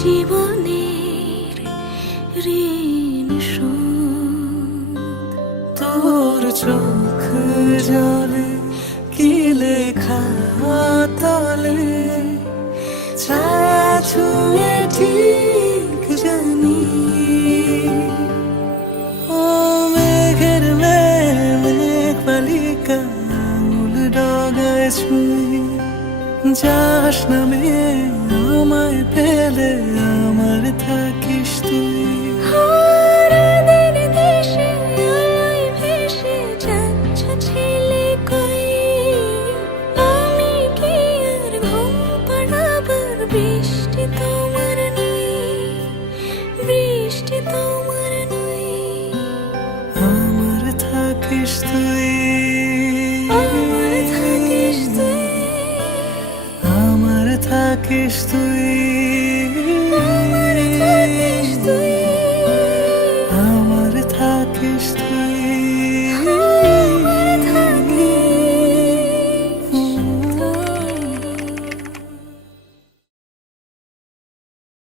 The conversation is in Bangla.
জীবনের ঋণ তোর চোখ জলে কি লেখা তলে? ছায়া ছুঁয়ে ঠিক জানি। ও মেঘের মেঘ বালিকা আঙুল ডগায় ছুঁয়ে যাস নামে থাকিস তুই। আমার থাকিস তুই। আমার থাকিস তুই। আমার থাকিস তুই।